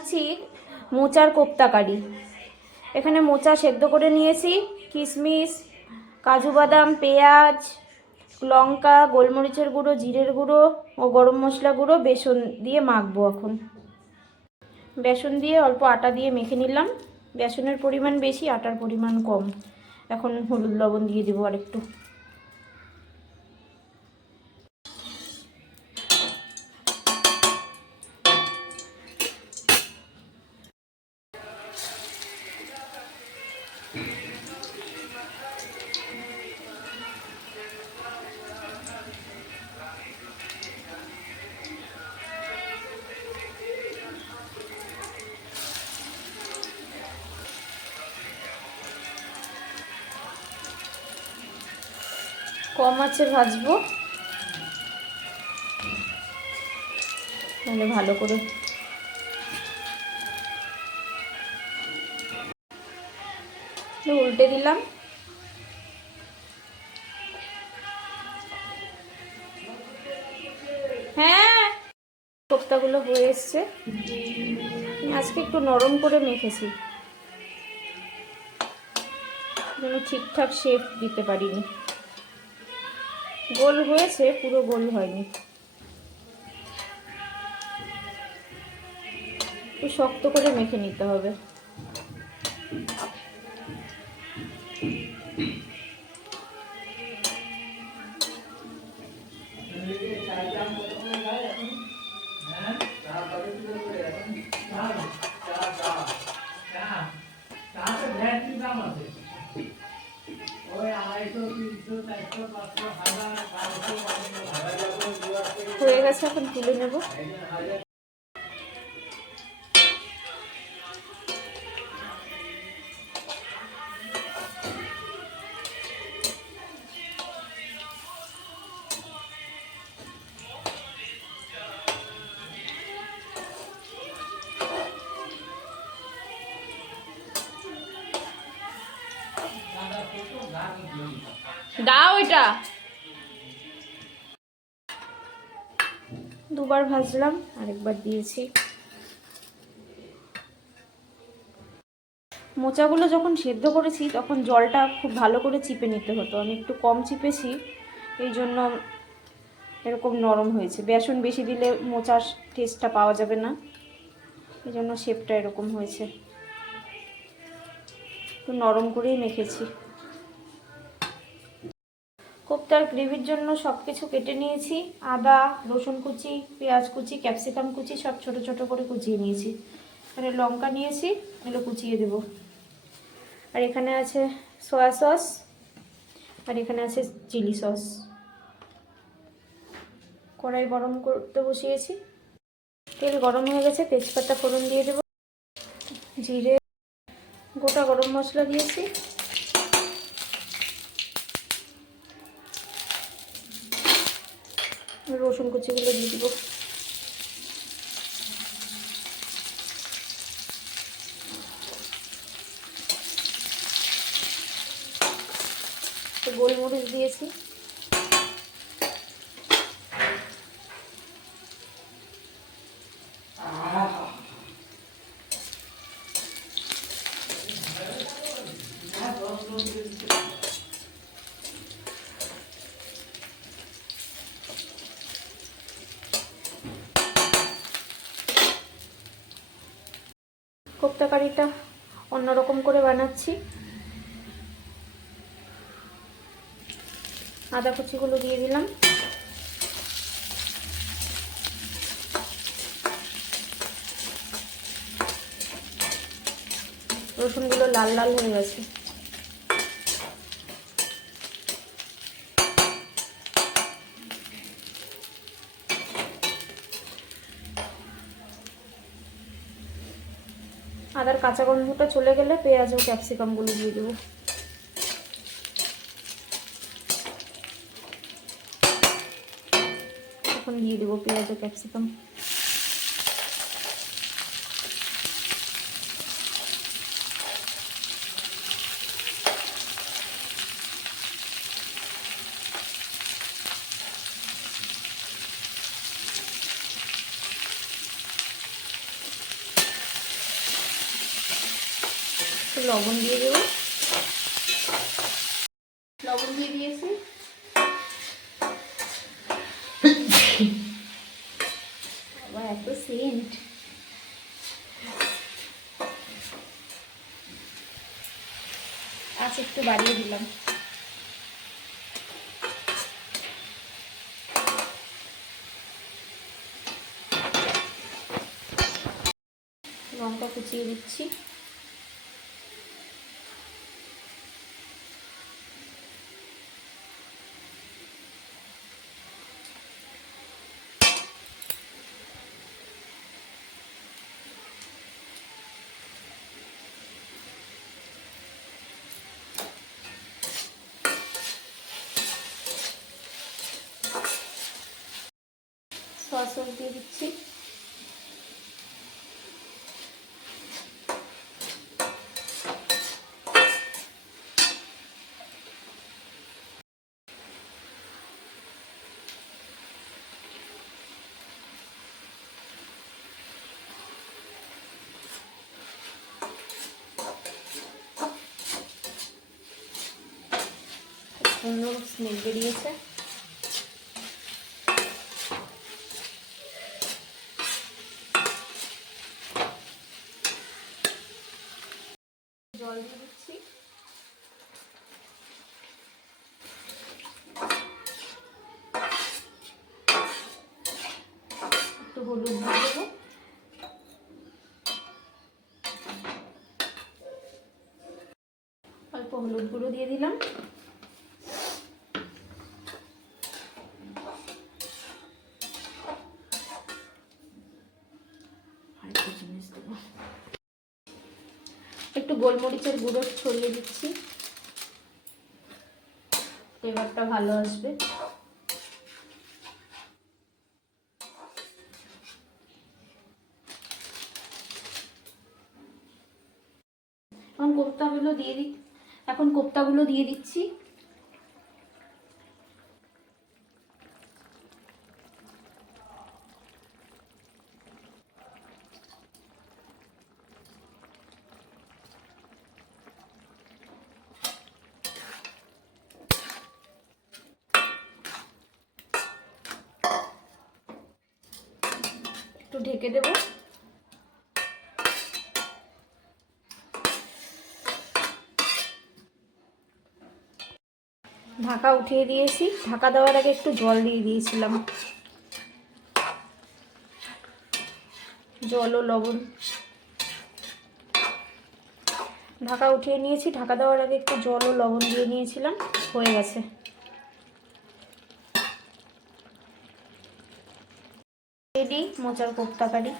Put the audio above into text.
আছি মোচার কোপ্তা কারি। এখানে মোচা সেদ্ধ করে নিয়েছি, কিশমিশ, কাজু বাদাম, পেঁয়াজ, লঙ্কা, গোলমরিচের গুঁড়ো, জিরের গুঁড়ো ও গরম মশলা গুঁড়ো বেসন দিয়ে মাখবো। এখন বেসন দিয়ে অল্প আটা দিয়ে মেখে নিলাম। বেসনের পরিমাণ বেশি, আটার পরিমাণ কম। এখন হলুদ লবণ দিয়ে দেবো আরেকটু। কম আঁচে ভাজবো, তাহলে ভালো করে উল্টে দিলাম। হ্যাঁ, কোপ্তাগুলো হয়ে এসছে। আজকে একটু নরম করে মেখেছি, যেন ঠিকঠাক শেপ দিতে পারিনি। গোল হয়েছে, পুরো গোল হয়নি। একটু শক্ত করে মেখে নিতে হবে। হয়ে গেছে, এখন তুলে নেব। দাও এটা। দুবার ভাজলাম, আরেকবার দিয়েছি। মোচাগুলো যখন সেদ্ধ করেছি তখন জলটা খুব ভালো করে চিপে নিতে হতো। আমি একটু কম চিপেছি, এই জন্য এরকম নরম হয়েছে। বেসন বেশি দিলে মোচার টেস্টটা পাওয়া যাবে না, এই জন্য শেপটা এরকম হয়েছে। একটু নরম করেই মেখেছি। কোপ্তার গ্রেভির জন্য সব কিছু কেটে নিয়েছি। আদা, রসুন কুচি, পেঁয়াজ কুচি, ক্যাপসিকাম কুচি সব ছোট ছোট করে কুচিয়ে নিয়েছি। এখানে লঙ্কা নিয়েছি, এগুলো কুচিয়ে দেব। আর এখানে আছে সয়া সস, আর এখানে আছে চিলি সস। কড়াই গরম করতে বসিয়েছি, তেল গরম হয়ে গেছে। তেজপাতা ফোড়ন দিয়ে দেব, জিরে, গোটা গরম মশলা দিয়েছি, রসুন কুচিগুলো দিয়ে দেবো। গোলমরিচ দিয়েছি, কোপ্তা কারিটা অন্যরকম করে বানাচ্ছি। আদা কুচিগুলো দিয়ে দিলাম, রসুনগুলো লাল লাল হয়ে গেছে। আদার কাঁচা গন্ধটা চলে গেলে পেঁয়াজ ও ক্যাপসিকামগুলো দিয়ে দেবো। এখন দিয়ে দেবো পেঁয়াজ ও ক্যাপসিকাম। একটু লবণ দিয়ে দেবো, লবণ দিয়ে দিয়েছি। আবার এত সেন্ট, আচ্ছা একটু বাড়িয়ে দিলাম। লঙ্কা কুচিয়ে দিচ্ছি, সস দিয়ে দিচ্ছি, সুন্দর স্মেল বেরিয়েছে। জল দিয়ে দিচ্ছি, একটু হলুদ দিয়ে দেবো, অল্প হলুদ গুঁড়ো দিয়ে দিলাম, একটু গোলমরিচের গুঁড়ো ছড়িয়ে দিচ্ছি, ফ্লেভারটা ভালো আসবে। এখন কোপ্তাগুলো দিয়ে দিচ্ছি, একটু ঢেকে দেবো। ঢাকা উঠিয়ে দিয়েছি, ঢাকা দেওয়ার আগে একটু জল দিয়ে দিয়েছিলাম, জল ও লবণ। ঢাকা উঠিয়ে নিয়েছি, ঢাকা দেওয়ার আগে একটু জল ও লবণ দিয়ে নিয়েছিলাম, হয়ে গেছে। রেডি মোচার কোপ্তা কারি।